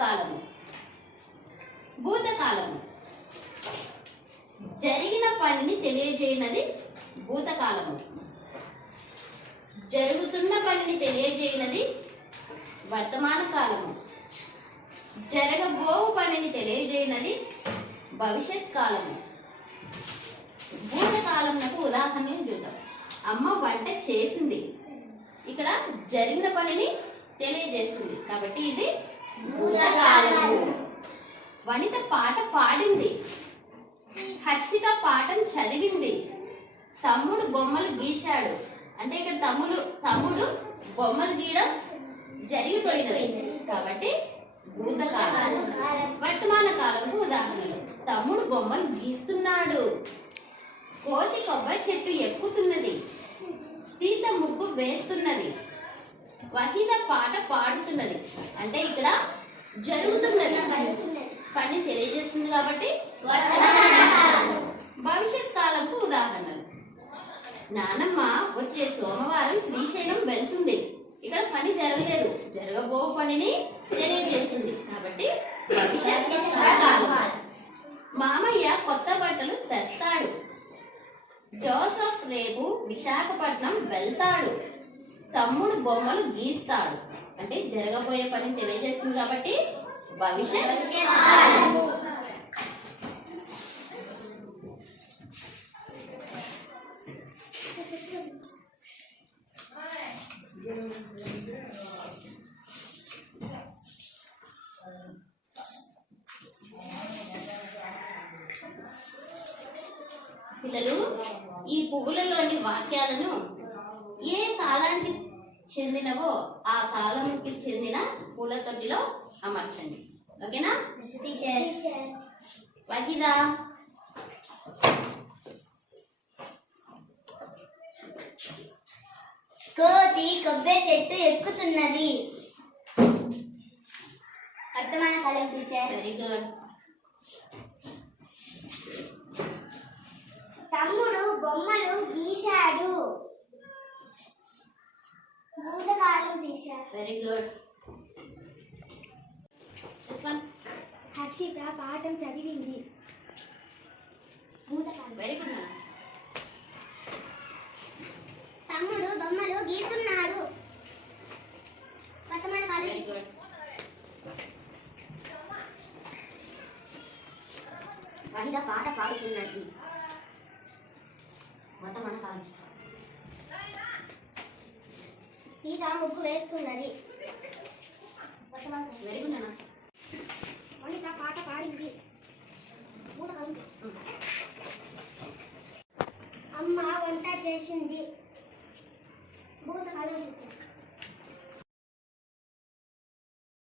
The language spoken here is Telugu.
కాలము. భూతకాలము జరిగిన పనిని తెలియజేయనది భూతకాలము. జరుగుతున్న పనిని తెలియజేయనది వర్తమాన కాలము. జరగబోవు పనిని తెలియజేయనది భవిష్యత్ కాలము. భూతకాలమునకు ఉదాహరణలు చూద్దాం. అమ్మ వంట చేసింది, ఇక్కడ జరిగిన పనిని తెలియజేస్తుంది కాబట్టి ఇది భూతకాలము. వనిత పాట పాడింది, హర్షిత పాఠం చదివింది, తమ్ముడు బొమ్మలు గీశాడు అంటే ఇక్కడ తమ్ముడు బొమ్మలు గీయడం జరిగిపోయినది కాబట్టి భూతకాలం. వర్తమాన కాలంకు ఉదాహరణలు: తమ్ముడు బొమ్మలు గీస్తున్నాడు, కోతి కొబ్బరి చెట్టు ఎక్కుతున్నది, సీత ముగ్గు వేస్తున్నది, వహీద పాట పాడుతున్నది అంటే ఇక్కడ జరుగుతున్నది పని తెలియజేస్తుంది కాబట్టి భవిష్యత్ కాలంకు ఉదాహరణలు: నానమ్మ వచ్చే సోమవారం శ్రీశైలం వెళ్తుంది, ఇక్కడ పని జరగలేదు, జరగబో పనిని తెలియజేస్తుంది కాబట్టి భవిష్యత్ కాలం. మామయ్య కొత్త బట్టలు తెస్తాడు, జోసఫ్ రేపు విశాఖపట్నం వెళ్తాడు, తమ్ముడు బొమ్మలు గీస్తాడు అంటే జరగబోయే పని తెలియజేస్తుంది కాబట్టి భవిష్యత్ కాలం. పిల్లలు, ఈ పువ్వులలోని వాక్యాలను ఏ కాలానికి చెందినవో ఆ కాలానికి చెందిన పూల తొట్టిలో అమర్చండి. ఓకేనా? వహీదా, కోతి కొబ్బరి చెట్టు ఎక్కుతున్నది. వర్తమాన కాలం టీచర్. Very good. తమ్ముడు బొమ్మలు గీశాడు. భూతకాలం టీచర్. Very good. హర్షిత పాఠం చదివింది. భూతకాలం. Very good. తమ్ముడు బొమ్మలు గీస్తున్నాడు. వర్తమాన కాలం. Very good. వహీద పాట పాడుతున్నది. వర్తమాన కాలం. సీత ముగ్గు వేస్తున్నది. వర్తమాన కాలం. వెరీ గుడ్ అన్న. వనిత పాట పాడింది. భూతకాలం. అమ్మ వంట చేసింది. భూతకాలం.